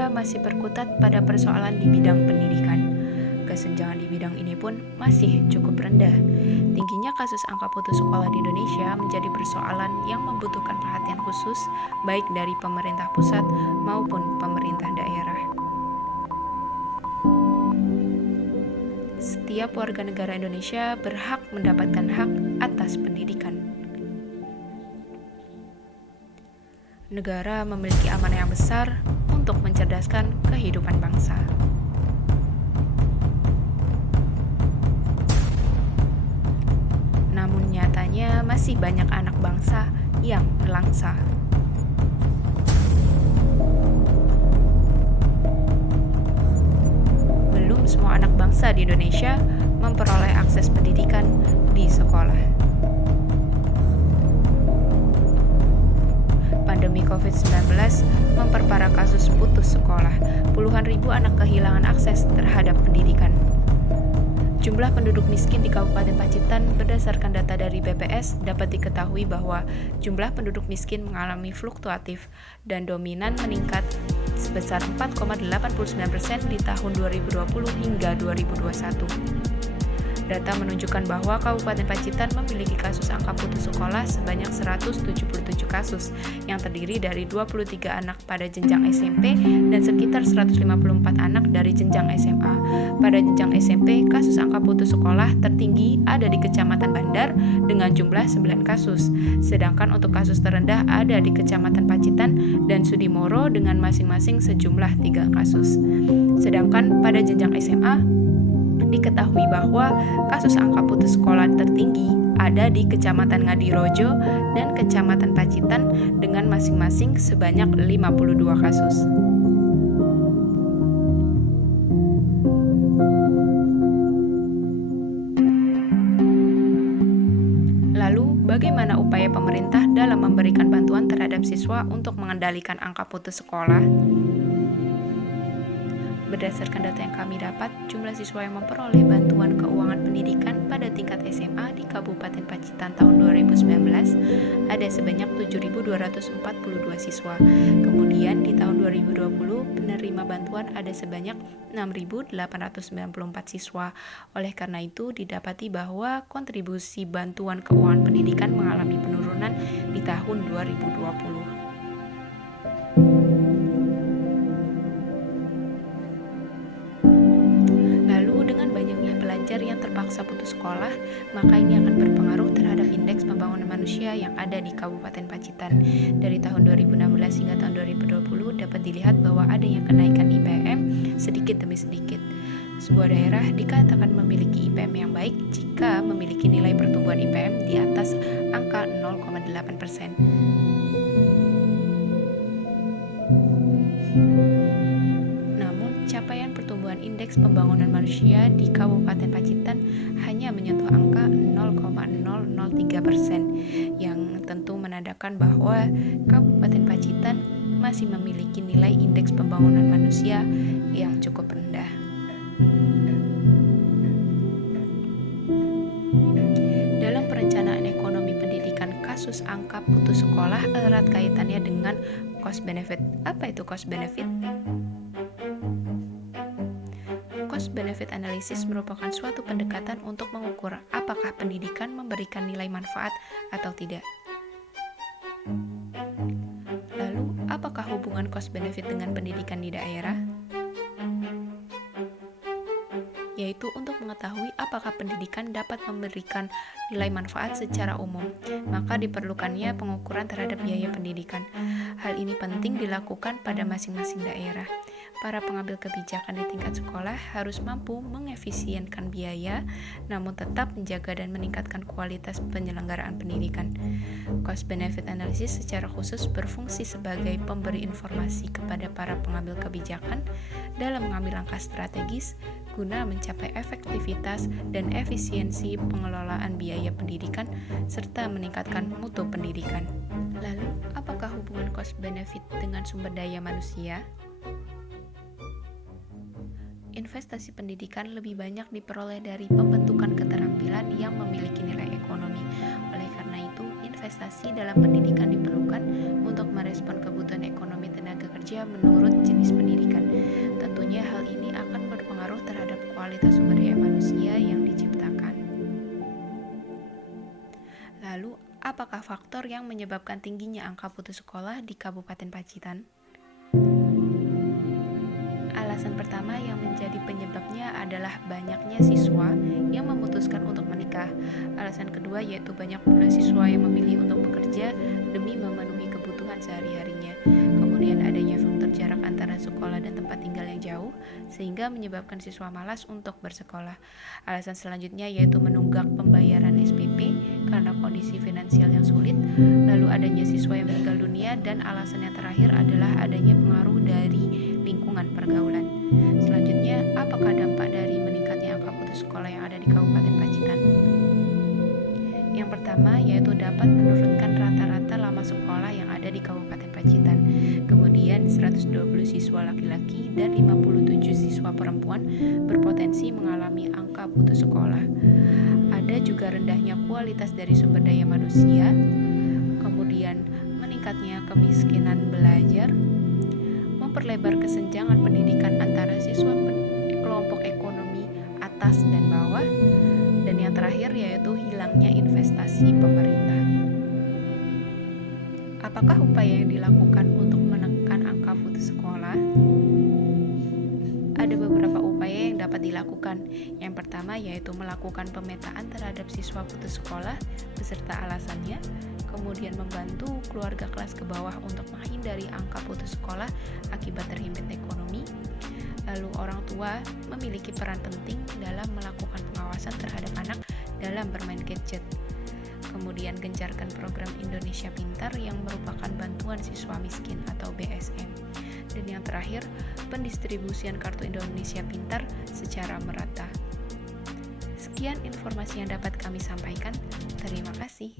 Indonesia masih berkutat pada persoalan di bidang pendidikan. Kesenjangan di bidang ini pun masih cukup rendah. Tingginya kasus angka putus sekolah di Indonesia menjadi persoalan yang membutuhkan perhatian khusus baik dari pemerintah pusat maupun pemerintah daerah. Setiap warga negara Indonesia berhak mendapatkan hak atas pendidikan. Negara memiliki amanah yang besar untuk mencerdaskan kehidupan bangsa. Namun nyatanya masih banyak anak bangsa yang nelangsa. Belum semua anak bangsa di Indonesia memperoleh akses pendidikan di sekolah. Pandemi COVID-19 memperparah kasus putus sekolah. Puluhan ribu anak kehilangan akses terhadap pendidikan. Jumlah penduduk miskin di Kabupaten Pacitan berdasarkan data dari BPS dapat diketahui bahwa jumlah penduduk miskin mengalami fluktuatif dan dominan meningkat sebesar 4,89% di tahun 2020 hingga 2021. Data menunjukkan bahwa Kabupaten Pacitan memiliki kasus angka putus sekolah sebanyak 177 kasus yang terdiri dari 23 anak pada jenjang SMP dan sekitar 154 anak dari jenjang SMA. Pada jenjang SMP, kasus angka putus sekolah tertinggi ada di Kecamatan Bandar dengan jumlah 9 kasus, sedangkan untuk kasus terendah ada di Kecamatan Pacitan dan Sudimoro dengan masing-masing sejumlah 3 kasus. Sedangkan pada jenjang SMA, diketahui bahwa kasus angka putus sekolah tertinggi ada di Kecamatan Ngadirojo dan Kecamatan Pacitan dengan masing-masing sebanyak 52 kasus. Lalu, bagaimana upaya pemerintah dalam memberikan bantuan terhadap siswa untuk mengendalikan angka putus sekolah? Berdasarkan data yang kami dapat, jumlah siswa yang memperoleh bantuan keuangan pendidikan pada tingkat SMA di Kabupaten Pacitan tahun 2019 ada sebanyak 7.242 siswa. Kemudian di tahun 2020, penerima bantuan ada sebanyak 6.894 siswa. Oleh karena itu, didapati bahwa kontribusi bantuan keuangan pendidikan mengalami penurunan di tahun 2020. Yang terpaksa putus sekolah, maka ini akan berpengaruh terhadap indeks pembangunan manusia yang ada di Kabupaten Pacitan. Dari tahun 2016 hingga tahun 2020 dapat dilihat bahwa adanya kenaikan IPM sedikit demi sedikit. Sebuah daerah dikatakan memiliki IPM yang baik jika memiliki nilai pertumbuhan IPM di atas angka 0,8%. Capaian pertumbuhan indeks pembangunan manusia di Kabupaten Pacitan hanya menyentuh angka 0,003%, yang tentu menandakan bahwa Kabupaten Pacitan masih memiliki nilai indeks pembangunan manusia yang cukup rendah. Dalam perencanaan ekonomi pendidikan, kasus angka putus sekolah erat kaitannya dengan cost benefit. Apa itu cost benefit? Cost benefit analysis merupakan suatu pendekatan untuk mengukur apakah pendidikan memberikan nilai manfaat atau tidak. Lalu, apakah hubungan cost benefit dengan pendidikan di daerah? Yaitu untuk mengetahui apakah pendidikan dapat memberikan nilai manfaat secara umum, maka diperlukannya pengukuran terhadap biaya pendidikan. Hal ini penting dilakukan pada masing-masing daerah. Para pengambil kebijakan di tingkat sekolah harus mampu mengefisienkan biaya, namun tetap menjaga dan meningkatkan kualitas penyelenggaraan pendidikan. Cost benefit analysis secara khusus berfungsi sebagai pemberi informasi kepada para pengambil kebijakan dalam mengambil langkah strategis guna mencapai efektivitas dan efisiensi pengelolaan biaya pendidikan serta meningkatkan mutu pendidikan. Lalu, apakah hubungan cost benefit dengan sumber daya manusia? Investasi pendidikan lebih banyak diperoleh dari pembentukan keterampilan yang memiliki nilai ekonomi. Oleh karena itu, investasi dalam pendidikan diperlukan untuk merespon kebutuhan ekonomi tenaga kerja manusia menurut jenis pendidikan. Tentunya hal ini akan berpengaruh terhadap kualitas sumber daya manusia yang diciptakan. Lalu, apakah faktor yang menyebabkan tingginya angka putus sekolah di Kabupaten Pacitan? Alasan pertama yang menjadi penyebabnya adalah banyaknya siswa yang memutuskan untuk menikah. Alasan kedua yaitu banyak pula siswa yang memilih untuk bekerja demi memenuhi kebutuhan sehari-harinya. Kemudian adanya faktor jarak antara sekolah dan tempat tinggal yang jauh, sehingga menyebabkan siswa malas untuk bersekolah. Alasan selanjutnya yaitu menunggak pembayaran SPP karena kondisi finansial yang sulit. Lalu adanya siswa yang meninggal dunia, dan alasan yang terakhir adalah adanya pengaruh dari lingkungan pergaulan. Selanjutnya, apakah dampak dari meningkatnya angka putus sekolah yang ada di Kabupaten Pacitan? Yang pertama yaitu dapat menurunkan rata-rata lama sekolah yang ada di Kabupaten Pacitan. Kemudian 120 siswa laki-laki dan 57 siswa perempuan berpotensi mengalami angka putus sekolah. Ada juga rendahnya kualitas dari sumber daya manusia, kemudian meningkatnya kemiskinan belajar, memperlebar kesenjangan pendidikan antara siswa kelompok ekonomi atas dan bawah, dan yang terakhir yaitu hilangnya investasi pemerintah. Apakah upaya yang dilakukan untuk menekan angka putus sekolah? Ada beberapa upaya yang dapat dilakukan. Yang pertama yaitu melakukan pemetaan terhadap siswa putus sekolah beserta alasannya, kemudian membantu keluarga kelas ke bawah untuk menghindari angka putus sekolah akibat terhimpit ekonomi. Lalu orang tua memiliki peran penting dalam melakukan pengawasan terhadap anak dalam bermain gadget. Kemudian gencarkan program Indonesia Pintar yang merupakan bantuan siswa miskin atau BSM. Dan yang terakhir, pendistribusian kartu Indonesia Pintar secara merata. Sekian informasi yang dapat kami sampaikan. Terima kasih.